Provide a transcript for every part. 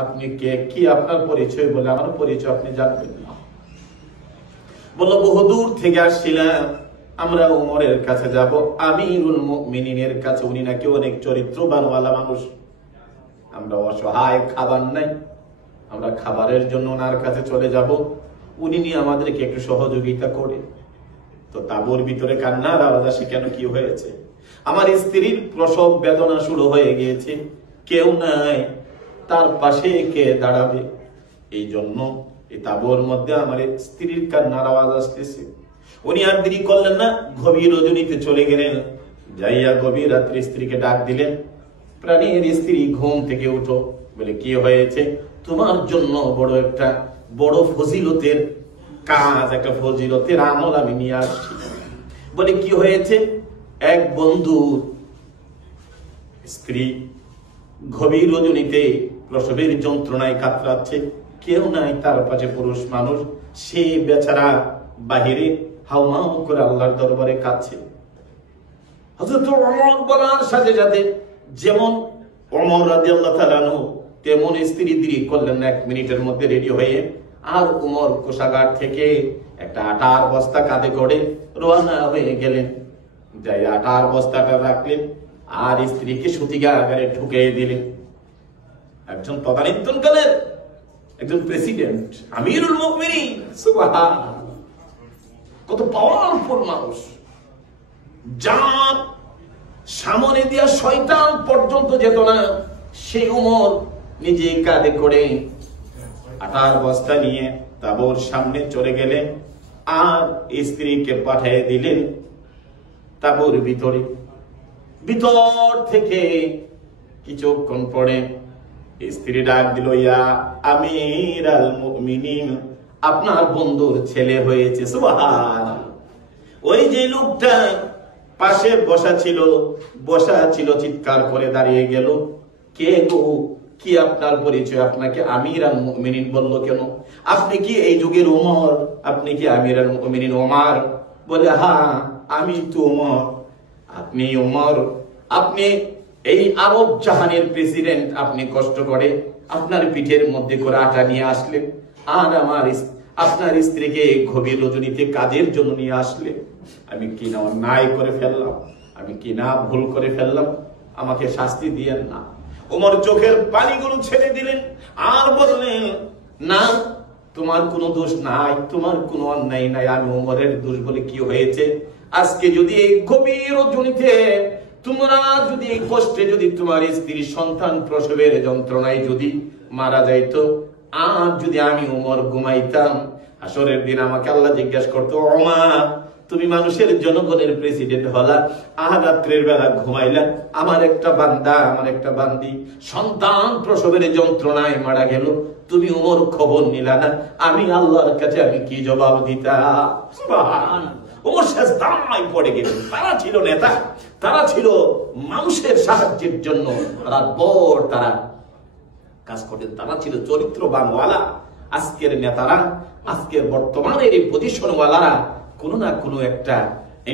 আপনি কে, কি আপনার পরিচয়? বলে আমার পরিচয় আপনি জানবেন না। বলল বহুদূর থেকে আসছিলাম, আমরা উমরের কাছে যাব, আমিরুল মুমিনিনের কাছে। উনি নাকি অনেক চরিত্রবানওয়ালা মানুষ, আমরা অসহায়, খাবার নাই, আমরা খাবারের জন্য ওনার কাছে চলে যাব, উনি নিয়ে আমাদেরকে একটু সহযোগিতা করে। তো তাঁবুর ভিতরে কান্নার আওয়াজ আসে। কেন, কি হয়েছে? আমার স্ত্রীর প্রসব বেদনা শুরু হয়ে গিয়েছে, কেউ নাই, তার পাশে কে দাঁড়াবে? এই জন্য এই তাঁবুর মধ্যে আমার স্ত্রীর কান্নার আওয়াজ আসতেছে। উনি আর দেরি করলেন না, গভীর রজনীতে চলে গেলেন। যাইয়া গভীর রাত্রে স্ত্রীকে ডাক দিলেন, প্রাণের স্ত্রী ঘুম থেকে উঠো। বলে কি হয়েছে? তোমার জন্য বড় ফজিলতের কাজ, একটা ফজিলতের আমল আমি নিয়ে আসছি। বলে কি হয়েছে? এক বন্ধুর স্ত্রী গভীর রজনীতে প্রসবের যন্ত্রণায় কাতরাচ্ছে, কেউ নাই তার পাশে পুরুষ মানুষ, সে বেচারা বাহিরে হাউমাউ করে আল্লাহর দরবারে কাঁদছে। হযরত ওমর বলার সাথে সাথে যেমন ওমর রাদিয়াল্লাহু তাআলা আনহু তেমন স্ত্রী দেরি করলেন না, 1 মিনিটের মধ্যে রেডি হয়ে আর ওমর কোষাগার থেকে একটা আটার বস্তা কাঁধে করে রওনা হয়ে গেলেন। যাই আটার বস্তাটা রাখলেন আর স্ত্রীকে সূতিকাগারে ঢুকিয়ে দিলেন। একজন তদানীন্তনকালের একজন প্রেসিডেন্ট, আমিরুল মুমিনিন, সুবহানাল্লাহ, কত পাওয়ারফুল মানুষ, যার সামনে দিয়া শয়তান পর্যন্ত যেত না, সেই ওমর নিজে কাঁধে করে আটার বস্তা নিয়ে তাঁবুর সামনে চলে গেলেন আর স্ত্রীকে পাঠিয়ে দিলেন তাঁবুর ভিতরে। ভিতর থেকে কিছুক্ষণ পরে স্ত্রী ডাক দিল, ইয়া আমিরাল মুমিনিন, আপনার বন্ধুর ছেলে হয়েছে। সুবহানাল্লাহ। ওই যে লোকটা পাশে বসা ছিল চিৎকার করে দাঁড়িয়ে গেল, কে গো, কি আপনার পরিচয়? আপনাকে আমিরাল মুমিনিন বললো কেন? আপনি কি এই যুগের ওমর? আপনি কি আমিরাল মুমিনিন ওমর? বলে হ্যাঁ, আমি তো ওমর। আপনি ওমর, আপনি এই আরব জাহানের প্রেসিডেন্ট, আপনি কষ্ট করে আপনার পিঠের মধ্যে করে আটা নিয়ে আসলেন আর আপনার স্ত্রীকে গভীর রজনীতে কাজের জন্য নিয়ে আসলেন। আমি কি না অন্যায় করে ফেললাম? আমি কি না ভুল করে ফেললাম? আমাকে শাস্তি দিয়েন না। ওমর চোখের পানিগুলো ছেড়ে দিলেন আর বললেন, না, তোমার কোনো দোষ নাই, তোমার কোনো অন্যায় নাই, আমি ওমরের দোষ বলে কি হয়েছে? আজকে যদি এই গভীর রজনীতে তোমরা যদি এই কষ্টে যদি তোমার স্ত্রী সন্তান প্রসবের যন্ত্রণায় যদি মারা যাইতো আর যদি আমি ওমর ঘুমাইতাম, হাসরের দিন আমাকে আল্লাহ জিজ্ঞাসা করতো, ওমর তুমি মানুষের জনগণের প্রেসিডেন্ট হলা আর রাত্রের বেলা ঘুমাইলা, আমার একটা বান্দি সন্তান প্রসবের যন্ত্রণায় মারা গেল, তুমি ওমর খবর নিলা না, আমি আল্লাহর কাছে আমি কি জবাব দিতাম? সুবহানাল্লাহ। ওমর সেজদায় পড়ে গেলেন। তারা ছিল নেতা, তারা ছিল মানুষের সাহায্যের জন্য রাতভর তারা কাজ করতেন, তারা ছিল চরিত্রবানওয়ালা। আজকের নেতারা, আজকের বর্তমানের এই পজিশনওয়ালারা কোনো না কোনো একটা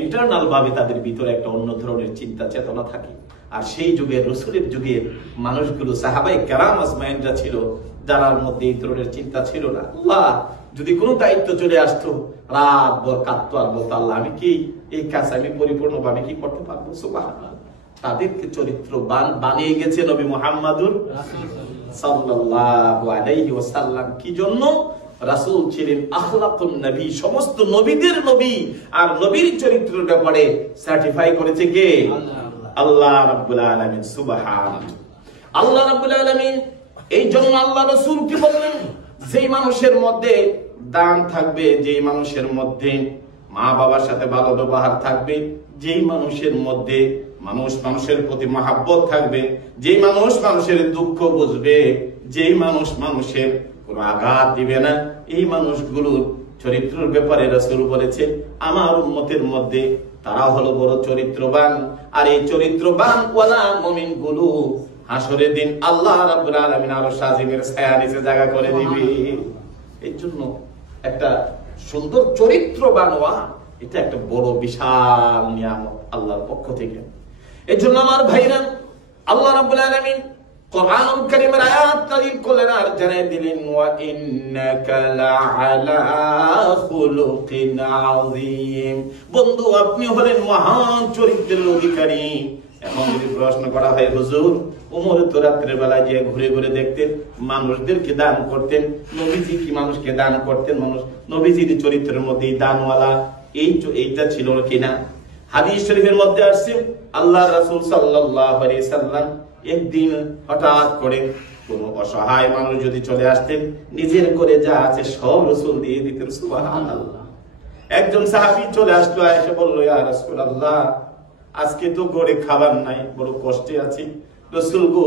ইন্টারনাল ভাবে তাদের ভিতরে একটা অন্য ধরনের চিন্তা চেতনা থাকে। আর সেই যুগের রাসূলের যুগের মানুষগুলো সাহাবায়ে কেরাম আজমাইনরা ছিল যার মধ্যে এই ধরনের চিন্তা ছিল না। আল্লাহ যদি কোনো দায়িত্ব চলে আসতো, রাত ভর কাঁদতো আর বলতো, আল্লাহ আমি কি এই কাজ আমি পরিপূর্ণভাবে কি করতে পারবো? সুবহানাল্লাহ। তাদেরকে চরিত্রবান বানিয়ে গেছে নবী মুহাম্মদুর সাল্লাল্লাহু আলাইহি ওয়াসাল্লাম। কি জন্য? রাসূল ছিলেন আখলাকুন নবী, সমস্ত নবীদের নবী। আর নবীর চরিত্রের ব্যাপারে সার্টিফাই করেছে কে? আল্লাহ রাব্বুল আলামিন। সুবহানাল্লাহ। আল্লাহ রাব্বুল আলামিন এই জন্য আল্লাহ রাসূলকে বললেন, যেই মানুষের মধ্যে দান থাকবে, যেই মানুষের মধ্যে মা বাবার সাথে ভালো ব্যবহার থাকবে, যেই মানুষের মধ্যে মানুষের প্রতি মহাব্বত থাকবে, যেই মানুষের দুঃখ বুঝবে, যেই মানুষের কোনো আঘাত দিবে না, এই মানুষগুলোর চরিত্রের ব্যাপারে রাসূল বলেছে আমার উম্মতের মধ্যে তারা হলো বড় চরিত্রবান। আর এই চরিত্রবান ওয়ালা মুমিনগুলো হাসরের দিন আল্লাহ রাব্বুল আলামিন আরশ আজিমের ছায়া নিচে জায়গা করে দিবে। এই জন্য একটা সুন্দর চরিত্রবান হওয়া এটা একটা বড় বিশাল নিয়ামত আল্লাহর পক্ষ থেকে। এই জন্য আমার ভাইরা, আল্লাহ রাব্বুল আলামিন কোরআনুল কারীমের আয়াত নাযিল করলেন আর জানাই দিলেন ওয়া ইন্নাকা লাআলা খুলুকিন আযীম। বন্ধু, আপনি হলেন মহান চরিত্রের অধিকারী। এখন যদি প্রশ্ন করা হয়, হুজুর ওমর তো রাত্রের বেলায় যে ঘুরে ঘুরে দেখতেন, মানুষদেরকে দান করতেন, নবীজি কি মানুষকে দান করতেন? মানুষ নবীজির চরিত্রের মধ্যে দানওয়ালা এইটা ছিল কিনা? হাদিস শরীফের মধ্যে আসছে আল্লাহ রাসূল সাল্লাল্লাহু আলাইহি সাল্লাম একদিন হঠাৎ করে কোন অসহায় মানুষ যদি চলে আসতেন, নিজের করে যা আছে সব রাসূল দিয়ে দিতেন। সুবহানাল্লাহ। একজন সাহাবী চলে আসলো, এসে বলল, ইয়া রাসূলুল্লাহ, আজকে তো গড়ে খাবার নাই, বড় কষ্টে আছি, রাসূল গো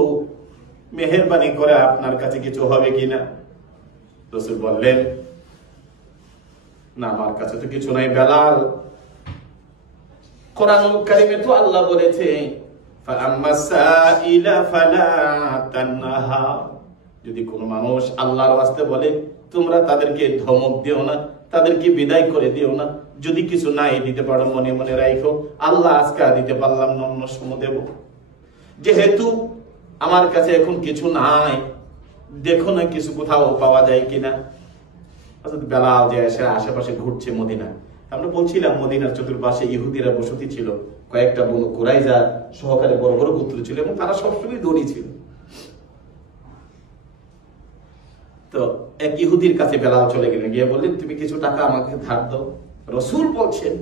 মেহেরবানি করে আপনার কাছে কিছু হবে কিনা? রাসূল বললেন, না, আমার কাছে তো কিছু নাই। বেলাল, কোরআনুল কারীমে তো আল্লাহ বলেছে যদি কোন মানুষ আল্লাহর ওয়াস্তে বলে, তোমরা তাদেরকে ধমক দিও না, তাদেরকে বিদায় করে দিও না। যদি কিছু নাই দিতে পারো, মনে মনে রাখো, আল্লাহ আজকে দিতে পারলাম না, অন্য সময় দেব। যেহেতু আমার কাছে এখন কিছু নাই, দেখো না কিছু কোথাও পাওয়া যায় কিনা। বেলাল যে আশেপাশে ঘুরছে মদিনা, আমরা বলছিলাম মদিনার চতুর্পাশে ইহুদিরা বসতি ছিল, কয়েকটা বনু কুরাইজা সহকারে বড় বড় গোত্র ছিল এবং তারা সবসময় ধনী ছিল। তো এক ইহুদির কাছে বেলাল চলে গেলেন, গিয়ে বললেন, তুমি কিছু টাকা আমাকে ধার দাও। রাসূল বলছেন,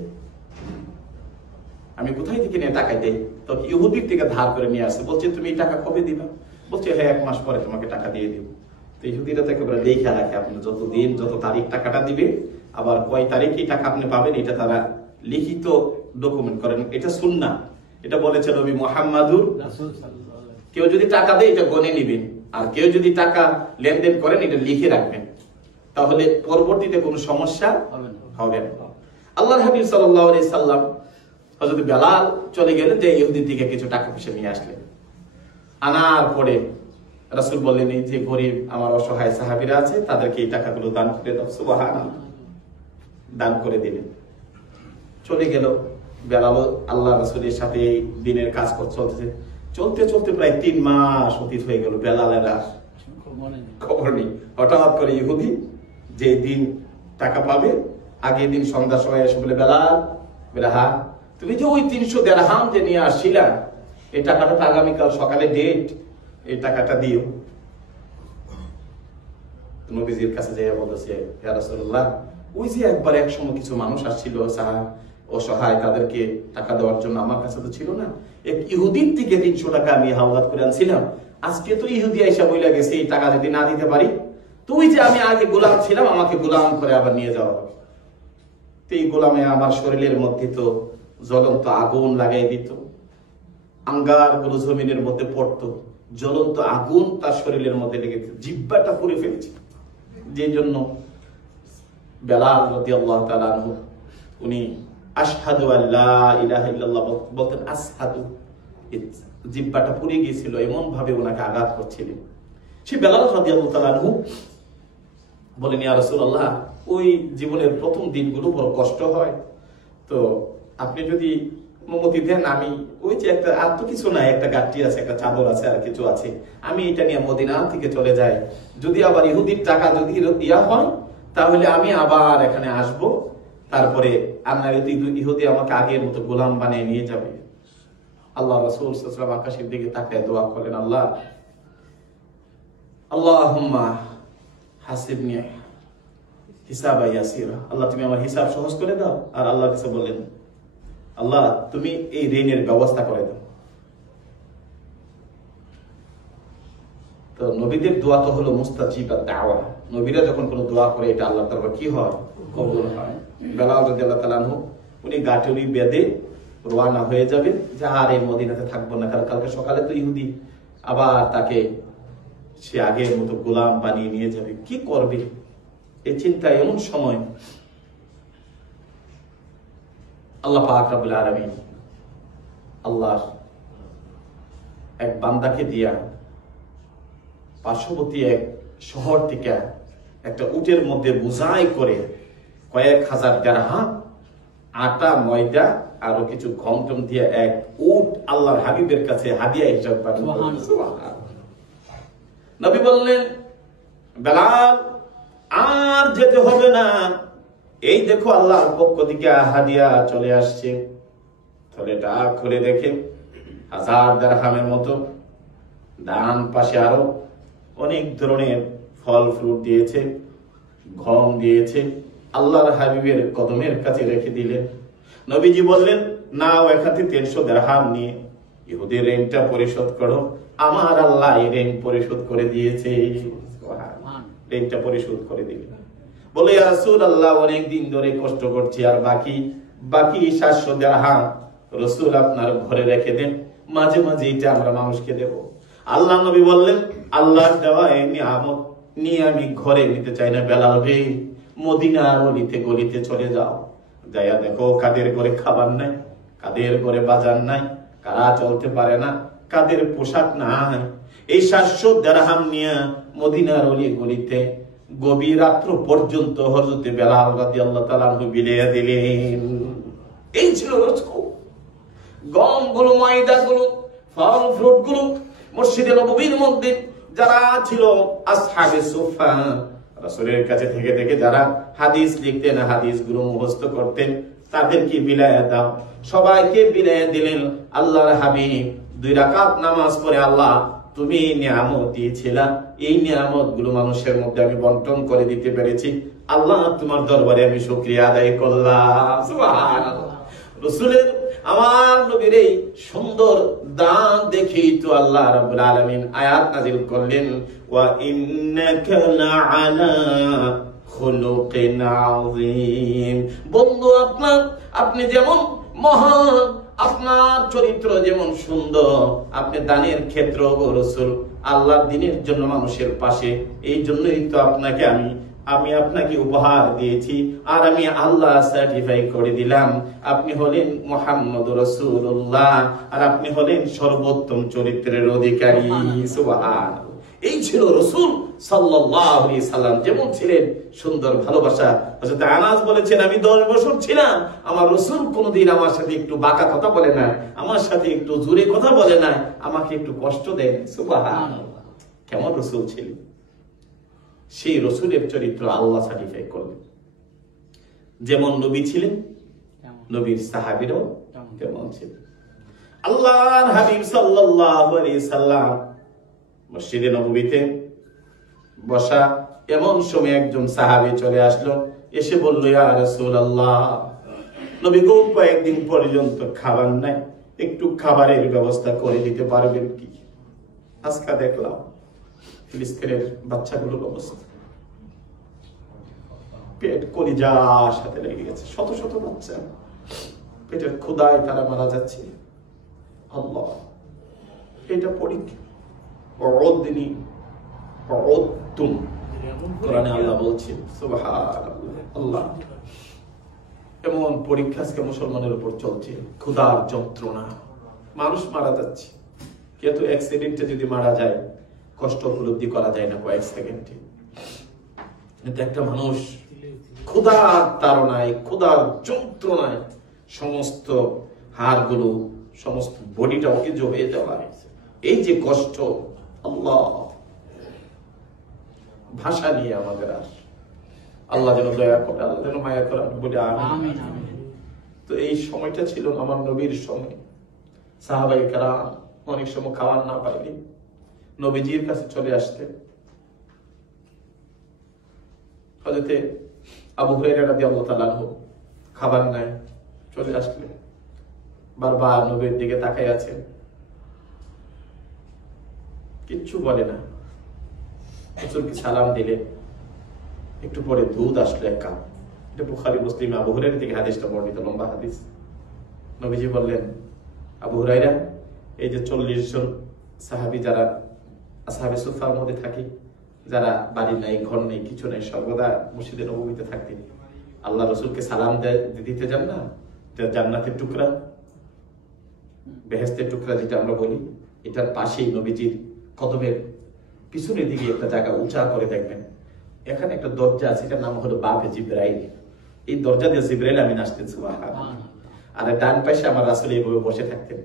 আমি কোথায় থেকে নিয়ে টাকা দেই? তো ইহুদির থেকে ধার করে নিয়ে আসছে, বলছে তুমি এই টাকা কবে দিবা? বলছে, হ্যাঁ, 1 মাস পরে তোমাকে টাকা দিয়ে দিব। তো ইহুদিরা তো একেবারে দেখে রাখে, আপনি যত দিন যত তারিখ টাকাটা দিবে, আবার কয় তারিখে টাকা আপনি পাবেন, এটা তারা লিখিত ডকুমেন্ট করেন। এটা সুন্নাহ, এটা বলেছেন নবী মুহাম্মদুর রাসূল সাল্লাল্লাহু আলাইহি ওয়াসাল্লাম। কেউ যদি টাকা দেয় এটা গণে নেবেন, আর কেউ যদি টাকা লেনদেন করেন এটা লিখে রাখবেন, তাহলে পরবর্তীতে কোনো সমস্যা হবে না। আল্লাহর হাবিব সাল্লাল্লাহু আলাইহি সাল্লাম হযরত বেলাল চলে গেলেন, যে ইহুদি থেকে কিছু টাকা পয়সা নিয়ে আসলেন। আনার পরে রাসূল বললেন, এই যে গরিব আমার অসহায় সাহাবীরা আছে, তাদেরকে এই টাকাগুলো দান করে দাও। সুবহানাল্লাহ। দান করে দিলেন। চলে গেল বেলাল আল্লাহ রাসূলের সাথে দিনের কাজ চলতেছে। চলতে চলতে প্রায় 3 মাস অতীত হয়ে গেল, বেলালের আর খবর নেই। হঠাৎ করে ইহুদি যে দিন টাকা পাবে, আগের দিন সন্ধ্যার সময় এসে বলে, বেলাল, হ্যাঁ, তুমি যে ওই 300 দিরহাম যে নিয়ে আসছিলা, এই টাকাটা তো আগামীকাল সকালে ডেট, এই টাকাটা দিও। নবীজির কাছে যাইয়া বলেছে, ইয়া রাসূলুল্লাহ, ওই যে একবার এক সময় কিছু মানুষ আসছিল অসহায়, তাদেরকে টাকা দেওয়ার জন্য আমার কাছে তো ছিল না, এক ইহুদির থেকে 300 টাকা আমি হাওলাত করে আনছিলাম। আজকে তো ইহুদি আইসা বইলা গেছে, এই টাকা যদি না দিতে পারি, তো ওই যে আমি আগে গোলাম ছিলাম, আমাকে গোলাম করে আবার নিয়ে যাওয়া হবে। তো এই গোলামে আমার শরীরের মধ্যে তো জ্বলন্ত আগুন লাগাই দিত, আঙ্গার গুলো জমিনের মধ্যে পড়তো, জ্বলন্ত আগুন তার শরীরের মধ্যে লেগেছে, জিহ্বাটা পুড়ে ফেলেছে। যে জন্য বেলাল রাদিয়াল্লাহু তাআলা আনহু উনি আশহাদু আল্লা ইলাহা ইল্লাল্লাহ বলতেন, আসহাদু, জিহ্বাটা পুড়ে গিয়েছিল, এমন ভাবে ওনাকে আঘাত করছিলেন। সে বেলাল রাদিয়াল্লাহু তাআলা আনহু বলেন, ইয়া রাসূলুল্লাহ, ওই জীবনের প্রথম দিনগুলো বড় কষ্ট হয়, তো আপনি যদি অনুমতি দেন, আমি ওই যে একটা, আর তো কিছু নাই, একটা গাঠি আছে, একটা চাদর আছে, আর কিছু আছে, আমি এটা নিয়ে মদিনা থেকে চলে যাই। যদি আবার ইহুদির টাকা যদি ইয়া হয়, তাহলে আমি আবার এখানে আসব, তারপরে আপনার ইহুদি আমাকে আগের মতো গোলাম বানিয়ে নিয়ে যাবে। আল্লাহ রাসূল সাল্লাল্লাহু আলাইহি ওয়াসাল্লাম আকাশের দিকে তাকায় দোয়া করেন, আল্লাহুম্মা হাসিবনি হিসাবা ইয়াসিরা, আল্লাহ তুমি আমার হিসাব সহজ করে দাও। আর আল্লাহর কাছে বললেন, আল্লাহ তুমি এই ঋণের ব্যবস্থা করে দাও। তো নবীদের দোয়া তো হলো মুস্তাজিবাত দাওয়া, নবীরা যখন কোনো দোয়া করে এটা আল্লাহর দরবারে কি হয়, কবুল হয়। বেলাল রাদিয়াল্লাহু তাআলা আনহু উনি গাঁটুরি বেঁধে রওনা হয়ে যাবে, যে আর এই মদিনাতে থাকবো না, কারণ কালকে সকালে তো ইহুদি আবার তাকে সে আগের মতো গোলাম বানিয়ে নিয়ে যাবে, কি করবে এই চিন্তা। এমন সময় আল্লাহ পাক রব্বুল আলামিন আল্লাহর এক বান্দাকে দিয়া পার্শ্ববর্তী এক শহর থেকে একটা উটের মধ্যে বোঝাই করে কয়েক হাজার দিরহাম আটা, ময়দা, আরো কিছু গম টম দিয়ে এক উট আল্লাহর হাবিবের কাছে হাদিয়া হিসাবে পাঠানো। নবী বললেন, বেলাল আর যেতে হবে না, এই দেখো আল্লাহর পক্ষ থেকে হাদিয়া চলে আসছে। থলেটা খুলে দেখে 1000 দিরহামের মতো, ডান পাশে আরো অনেক ধরনের ফল ফ্রুট দিয়েছে, গম দিয়েছে। আল্লাহর হাবিবের কদমের কাছে রেখে দিলেন। নবীজি বললেন, নাও এখান থেকে 300 দিরহাম নিয়ে ইহুদের ঋণটা পরিশোধ করো। আমার আল্লাহ এই ঋণ পরিশোধ করে দিয়েছে, ঋণটা পরিশোধ করে দিলেন। বলে, ইয়া রাসূলুল্লাহ, অনেক দিন ধরে কষ্ট করছি, আর বাকি 700 দিরহাম রাসূল আপনার ঘরে রেখে দেন, মাঝে মাঝে এটা আমরা মানুষকে দেব। আল্লাহ নবী বললেন, আল্লাহর দেওয়া এই নিয়ামত নিয়ে আমি ঘরে নিতে চাই না। বেলাল রে, মদিনার অলিতে গলিতে চলে যাও, যাইয়া দেখো কাদের ঘরে খাবার নাই, কাদের ঘরে বাজার নাই, কারা চলতে পারে না, কাদের পোশাক নাই। এই 700 দিরহাম নিয়ে মদিনার অলি গলিতে গভীর রাত্র পর্যন্ত হযরতে বেলাল রাদিয়াল্লাহু তাআলা আনহু বিলিয়ে দিলেন। এই ছিল রাসূল। গম গুলো, ময়দা গুলো, ফল ফ্রুট গুলো মসজিদে নববীর মধ্যে যারা ছিল আসহাবে সুফা, রাসূলের কাছে থেকে থেকে যারা হাদিস লিখতেন, হাদিস গুলো মুখস্থ করতেন, তাদেরকে বিলায়া দাও। সবাইকে বিলায়া দিলেন। আল্লাহর হাবিব 2 রাকাত নামাজ পড়ে, আল্লাহ তুমি নিয়ামত দিয়েছিলা, এই নিয়ামত গুলো মানুষের মধ্যে আমি বন্টন করে দিতে পেরেছি। আল্লাহ তোমার দরবারে আমি শুকরিয়া আদায় করলাম। সুবহানাল্লাহ। রাসূলের, আমার নবীর এই সুন্দর দান দেখি তো আল্লাহ রাব্বুল আলামিন আয়াত নাযিল করলেন, ওয়া ইন্নাকা লাআলা খুলুকিন আযীম। বন্ধু, আপনি যেমন মহান, আপনার চরিত্র যেমন সুন্দর, আপনি দানের ক্ষেত্র রাসূল, আল্লাহর দ্বীনের জন্য মানুষের পাশে, এই জন্যই তো আমি আপনাকে উপহার দিয়েছি, আর আমি আল্লাহ সার্টিফাই করে দিলাম আপনি হলেন মুহাম্মদুর রাসূলুল্লাহ, আর আপনি হলেন সর্বোত্তম চরিত্রের অধিকারী। সুবহানাল্লাহ। এই ছিল রাসূল সাল্লাল্লাহু আলাইহি সাল্লাম, যেমন ছিলেন সুন্দর ভালোবাসা। হযরত আনাস বলেছেন, আমি 10 বছর ছিলাম, আমার রাসূল কোনদিন আমার সাথে একটু বাঁকা কথা বলে না, আমার সাথে একটু জোরে কথা বলে না, আমাকে একটু কষ্ট দেয়। সুবহানাল্লাহ। কেমন রাসূল ছিলেন, সেই রাসূলের চরিত্র আল্লাহ সার্টিফাই করলেন। যেমন নবী ছিলেন, নবীর সাহাবীরাও তেমন ছিলেন। আল্লাহর হাবিব সাল্লাল্লাহু আলাইহি সাল্লাম মসজিদে নববীতে বসা, এমন সময় একজন সাহাবী চলে আসলো, এসে বলল, ইয়া রাসূলুল্লাহ, নবী গো, কয়েকদিন পর্যন্ত খাবার নাই, একটু খাবারের ব্যবস্থা করে দিতে পারবেন কি? আজকে দেখলাম ফিলিস্তিনের বাচ্চাগুলোর অবস্থা, পেট কলিজার সাথে লেগে গেছে, শত শত বাচ্চা পেটের ক্ষুধায় তারা মারা যাচ্ছে। আল্লাহ, এটা পরীক্ষা। কোরআনে আল্লাহ বলছেন, সুবহানাল্লাহ, আল্লাহ এমন পরীক্ষা আজকে মুসলমানের উপর চলছে, ক্ষুধার যন্ত্রণা, মানুষ মারা যাচ্ছে। কিন্তু অ্যাক্সিডেন্টে যদি মারা যায়, কষ্ট উপলব্ধি করা যায় না কয়েক সেকেন্ডে। কিন্তু একটা মানুষ ক্ষুধার তাড়নায়, ক্ষুধার যন্ত্রণায় সমস্ত হাড়গুলো, সমস্ত বডিটা অকেজ হয়ে যাওয়া, এই যে কষ্ট, আল্লাহ ভাষা নিয়ে আমাদের আর, আল্লাহ যেন দয়া করে, আল্লাহ যেন মায়া করে, বলে আমিন। তো এই সময়টা ছিল আমার নবীর সময়। সাহাবায়ে কেরাম অনেক সময় খাবার না পাইলে নবীজির কাছে চলে আসতেন। হযরতে আবু হুরায়রা রাদিয়াল্লাহু তাআলা আনহু খাবার নাই, চলে আসলেন, বারবার নবীর দিকে তাকিয়ে আছেন, কিচ্ছু বলে না। রাসূলকে সালাম দিলেন, একটু পরে দুধ আসলো 1 কাপ। এটা বুখারী মুসলিমে আবু হুরায়রা থেকে হাদিসটা বর্ণিত, লম্বা হাদিস। নবীজি বললেন, আবু হুরায়রা, এই যে 40 জন সাহাবী যারা আসহাবে সুফার মধ্যে থাকে, যারা বাড়ি নাই, ঘর নেই, কিছু নেই, সর্বদা মসজিদে নববীতে থাকতেন, আল্লাহ রাসূলকে সালাম দিতে যান না, জান্নাতের টুকরা, বেহেশতের টুকরা যেটা আমরা বলি, এটার পাশেই নবীজির কদমের পিছনের দিকে একটা জায়গা উঁচা করে দেখবেন, এখানে একটা দরজা আছে, এটার নাম হলো বাবে জিবরাইল। এই দরজা দিয়ে জিবরাইল আমিন আসতেন, সুবহানাল্লাহ। আর ডান পাশে আমার রাসূল এইভাবে বসে থাকতেন,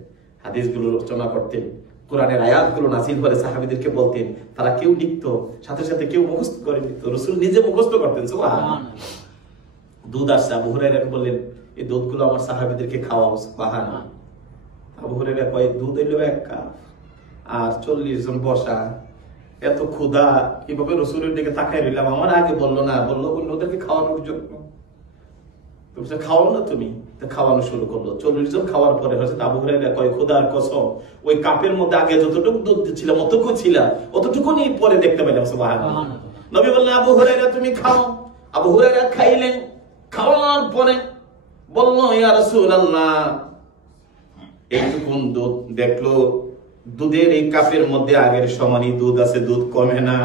হাদিসগুলো রচনা করতেন, কোরআনের আয়াতগুলো নাযিল হলে সাহাবীদেরকে বলতেন, তারা কেউ লিখত, সাথে সাথে কেউ মুখস্থ করে নিত, রাসূল নিজে মুখস্থ করতেন। সুবহানাল্লাহ। দুধ আসছে, আবু হুরায়রা বললেন, এই দুধগুলো আমার সাহাবীদেরকে খাওয়াও। সুবহানাল্লাহ। আবু হুরায়রা কয়, দুধ এলো 1 কাপ আর 40 জন বসা, এত ক্ষুধা, কিভাবে রাসূলের দিকে তাকায় রইলাম, আমার আগে বললো না, বললো ওদেরকে খাওয়ানোর জন্য। তুমি খাওয়াও না, তুমি খাওয়ানো শুরু করলো। 40 জন খাওয়ার পরে হচ্ছে আবু হুরায়রা কয়, খোদার কসম, ওই কাপের মধ্যে আগে যতটুকু দুধ ছিল অতটুকু ছিল, অতটুকু নিয়ে পরে দেখতে পেলাম। সুবহানাল্লাহ। নবী বললেন, আবু হুরায়রা তুমি খাও। আবু হুরায়রা খাইলেন। খাওয়ার পরে বলল, ইয়া রাসূলুল্লাহ, এইটুকুন দুধ দেখলো, দুধের এই কাপের মধ্যে আগের সমানই দুধ আছে, দুধ কমে না।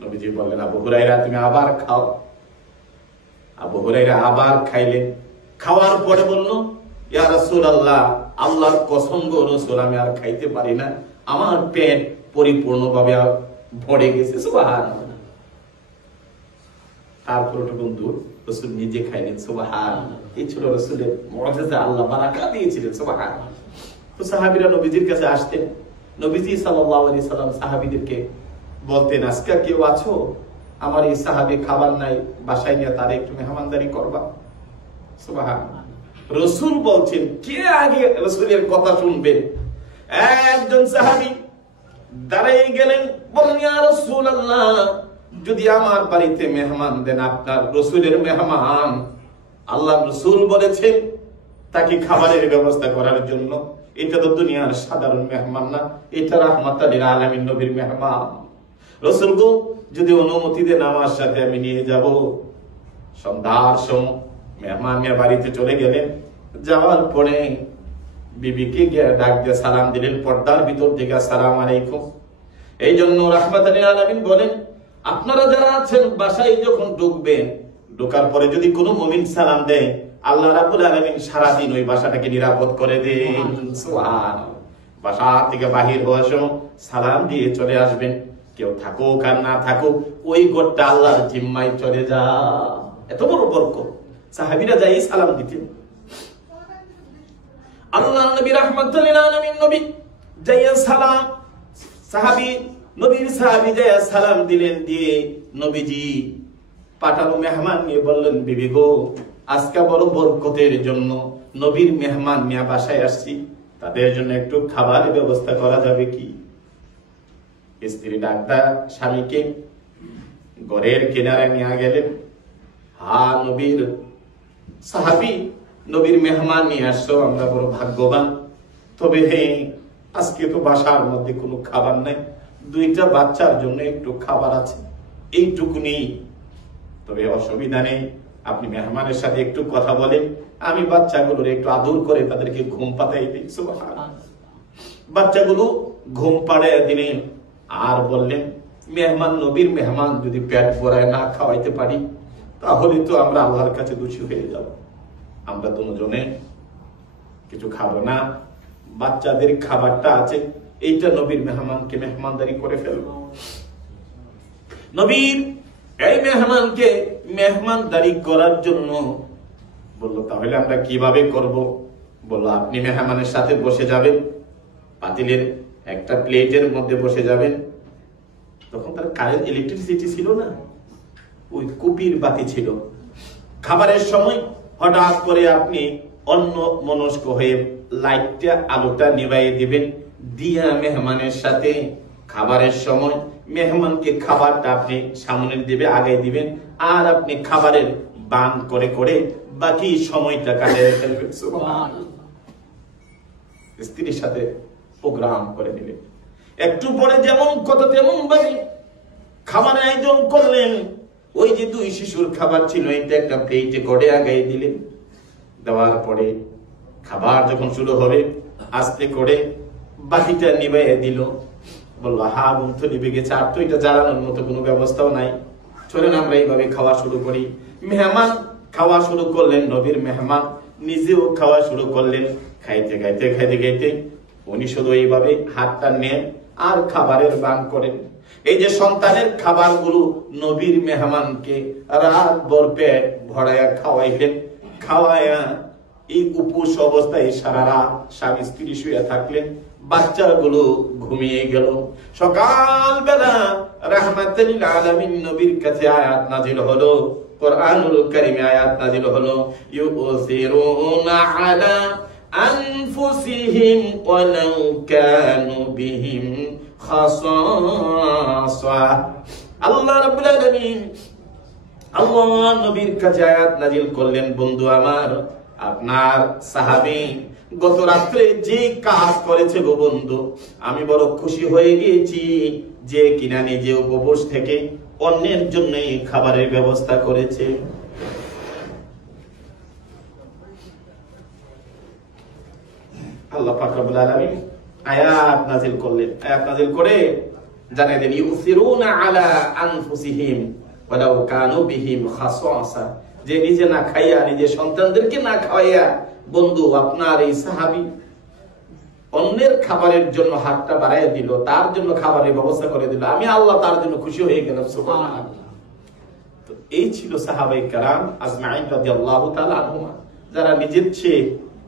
নবীজি বললেন, আবু হুরায়রা তুমি আবার খাও। আবু হুরায়রা আবার খাইলেন। খাওয়ার পরে বলল, ইয়া রাসূলুল্লাহ, আল্লাহর কসম গো রাসূল, আমি আর খাইতে পারি না, আমার পেট পরিপূর্ণভাবে ভরে গেছে। সুবহানাল্লাহ। তারপর ওটুকুন দুধ রাসূল নিজে খাইলেন। সুবহানাল্লাহ। এই ছিল রাসূলের মুআজিজা, আল্লাহ বারাকা দিয়েছিলেন। সুবহানাল্লাহ। তো সাহাবীরা নবীজির কাছে আসতেন, নবীজি সাল্লাল্লাহু আলাইহি সাল্লাম সাহাবীদেরকে বলতেন, আজকে কেউ আছো, আমার এই সাহাবী খাবার নাই, বাসায় নিয়ে তারে একটু মেহমানদারি করবা। সুবহানাল্লাহ। রাসূল বলছেন, কে আগে রাসূলের কথা শুনবে? একজন সাহাবী দাঁড়িয়ে গেলেন, বললেন, ইয়া রাসূলুল্লাহ, যদি আমার বাড়িতে মেহমান দেন, আপনার রাসূলের মেহমান, আল্লাহর রাসূল বলেছেন তাকে খাবারের ব্যবস্থা করার জন্য। এটা তো দুনিয়ার সাধারণ মেহমান না, এটা রাহমাতাল লিল আলামিন, নবীর মেহমান। রাসূল গো, যদি অনুমতি দেন আমার সাথে আমি নিয়ে যাব। সন্ধ্যার সময় মেহমান নিয়ে বাড়িতে চলে গেলেন। যাওয়ার পরে বিবিকে গিয়ে ডাক দিয়ে সালাম দিলেন, পর্দার ভিতর থেকে, আসসালামু আলাইকুম। এই জন্য রাহমাতাল লিল আলামিন বলেন, আপনারা যারা আছেন বাসায় যখন ঢুকবেন, ঢোকার পরে যদি কোনো মুমিন সালাম দেয়, আল্লাহ রাব্বুল আলামিন সারা দিন ওই বাসাটাকে নিরাপদ করে দেন। সুবহানাল্লাহ। বাসা থেকে বাহির হওয়ার সময় সালাম দিয়ে চলে আসবেন, কেউ থাকুক আর না থাকুক, ওই ঘরটা আল্লাহর জিম্মায় চলে যা। এত বড় বরকত। সাহাবীরা যাই সালাম দিতেন। আল্লাহর নবী রাহমাতুল লিল আলামিন নবী যাইয়া সালাম, নবীর সাহাবী যাইয়া সালাম দিলেন, দিয়ে নবীজি পাঠানো মেহমান নিয়ে বললেন, বিবি গো, আজকে বড় বরকতের জন্য নবীর মেহমান নিয়ে বাসায় আসছি, তাদের জন্য একটু খাবারের ব্যবস্থা করা যাবে কি? স্ত্রী ডাক্তার স্বামীকে ঘরের কিনারে নিয়ে গেলেন। হা নবীর সাহাবী, নবীর মেহমান নিয়ে আসছো, আমরা বড় ভাগ্যবান, তবে আজকে তো বাসার মধ্যে কোনো খাবার নাই, 2টা বাচ্চার জন্য একটু খাবার আছে, এইটুকুনি, তবে অসুবিধা নেই, আপনি মেহমানের সাথে একটু কথা বলেন, আমি বাচ্চাগুলোর একটু আদর করে তাদেরকে ঘুম পাতাই দিই। সুবহানাল্লাহ। বাচ্চাগুলো ঘুম পাড়ায় দিলেন, আর বললেন, মেহমান, নবীর মেহমান যদি পেট ভরায় না খাওয়াইতে পারি, তাহলে তো আমরা আল্লাহর কাছে দোষী হয়ে যাব। আমরা দুজনে কিছু খাবো না, বাচ্চাদের খাবারটা আছে, এইটা নবীর মেহমানকে মেহমানদারি করে ফেলবো। নবীর এই মেহমানকে মেহমানদারি করার জন্য বললো, তাহলে আমরা কিভাবে করব? বললো, আপনি মেহমানের সাথে বসে যাবেন, পাতিলের একটা প্লেটের মধ্যে বসে যাবেন। তখন তার কারেন্ট, ইলেকট্রিসিটি ছিল না, ওই কুপির বাতি ছিল। খাবারের সময় হঠাৎ করে আপনি অন্য মনস্ক হয়ে লাইটটা, আলোটা নিভাইয়ে দিবেন, দিয়া মেহমানের সাথে খাবারের সময় মেহমানকে খাবারটা আপনি সামনে দিবে, আগে দিবেন, আর আপনি খাবারের বান করে করে বাকি সময়টা কাটিয়ে ফেলবেন। সুবহানাল্লাহ। স্ত্রীর সাথে প্রোগ্রাম করে দিলেন। একটু পরে যেমন কত তেমন ভাবে খাবারের আয়োজন করলেন। ওই যে 2 শিশুর খাবার ছিল, এটা একটা প্লেটে করে আগাই দিলেন। দেওয়ার পরে খাবার যখন শুরু হবে, আস্তে করে বাতিটা নিভাইয়ে দিল। বললো, হা আগুন তো নিভে গেছে, আর তো এটা জ্বালানোর মতো কোনো ব্যবস্থাও নাই, চলেন আমরা এইভাবে খাওয়া শুরু করি। মেহমান খাওয়া শুরু করলেন, নবীর মেহমান নিজেও খাওয়া শুরু করলেন। খাইতে খাইতে খাইতে খাইতে উনি শুধু এইভাবে হাতটা নেন আর খাবারের বান করেন। এই যে সন্তানের খাবারগুলো নবীর মেহমানকে রাত ভর পেট ভরাইয়া খাওয়াইলেন। খাওয়াইয়া এই উপোস অবস্থায় সারা রাত স্বামী স্ত্রী শুয়ে থাকলেন। বাচ্চাগুলো ঘুমিয়ে গেল। সকালবেলা রাহমাতুল লিল আলামিন নবীর কাছে আয়াত নাজিল হলো, কুরআনুল কারীমে আয়াত নাজিল হলো, ইউসিরুনা আলা আনফুসিহিম ওয়ালাউ কানু বিহিম খাসাসা। আল্লাহ রাব্বুল আলামিন আল্লাহ নবীর কাছে আয়াত নাজিল করলেন, বন্ধু আমার, আপনার সাহাবী গত রাত্রে যে কাজ করেছে গো বন্ধু, আমি বড় খুশি হয়ে গিয়েছি, যে কিনা নিজে উপবাস থেকে অন্যের জন্য খাবারের ব্যবস্থা করেছে। আল্লাহ পাক রব্বুল আলামিন আয়াত নাযিল করলেন। আয়াত নাযিল করে জানিয়ে দেন, ইউসিরুনা আলা আনফুসিহিম ওয়ালাউ কানু বিহিম খাসাসা, যে নিজে না খাইয়া নিজের সন্তানদেরকে না খাওয়াইয়া বন্ধু আপনার এই সাহাবী অন্যের খাবারের জন্য হাতটা বাড়াইয়া দিল, তার জন্য খাবারের ব্যবস্থা করে দিল, আমি আল্লাহ তার জন্য খুশি হয়ে গেলাম। সুবহানাল্লাহ। তো এই ছিল সাহাবায়ে কেরাম আজমাইন রাদিয়াল্লাহু তাআলা আনহুমা, যারা নিজের চেয়ে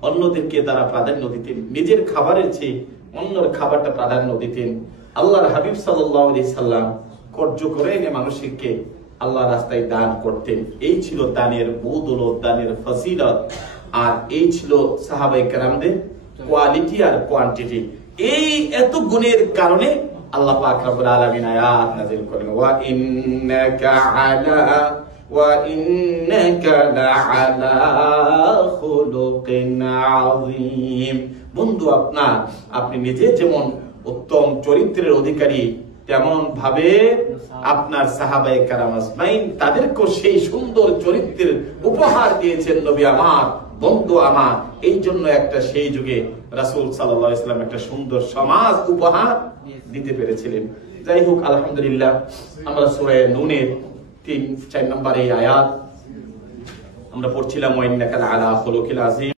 অন্যদেরকে তারা প্রাধান্য দিতেন, নিজের খাবারের চেয়ে অন্যের খাবারটা প্রাধান্য দিতেন। আল্লাহর হাবিব সাল্লাল্লাহু আলাইহি সাল্লাম কর্য করে এনে মানুষকে আল্লাহ রাস্তায় দান করতেন। এই ছিল দানের বদৌলত, দানের ফজিলত, আর এই ছিল সাহাবায়ে কেরামদের কোয়ালিটি আর কোয়ান্টিটি। এই এত গুণের কারণে আল্লাহ পাক রব্বুল আলামিন আয়াত নাযিল করেন, ওয়া ইন্নাকা লাআলা খুলুকিন আযীম। বন্ধু আপনি নিজে যেমন উত্তম চরিত্রের অধিকারী, তেমন ভাবে আপনার সাহাবায়ে কেরাম আজমাইন তাদেরকে সেই সুন্দর চরিত্রের উপহার দিয়েছেন নবী আমার, বন্ধু আমার। এই জন্য একটা সেই যুগে রাসূল সাল্লাল্লাহু আলাইহি ওয়াসাল্লাম একটা সুন্দর সমাজ উপহার দিতে পেরেছিলেন। যাই হোক, আলহামদুলিল্লাহ, আমরা সূরা নূনের 3-4 নম্বর এই আয়াত আমরা পড়ছিলাম, ওয়া ইন্নাকা লাআলা খুলুকিন আযীম।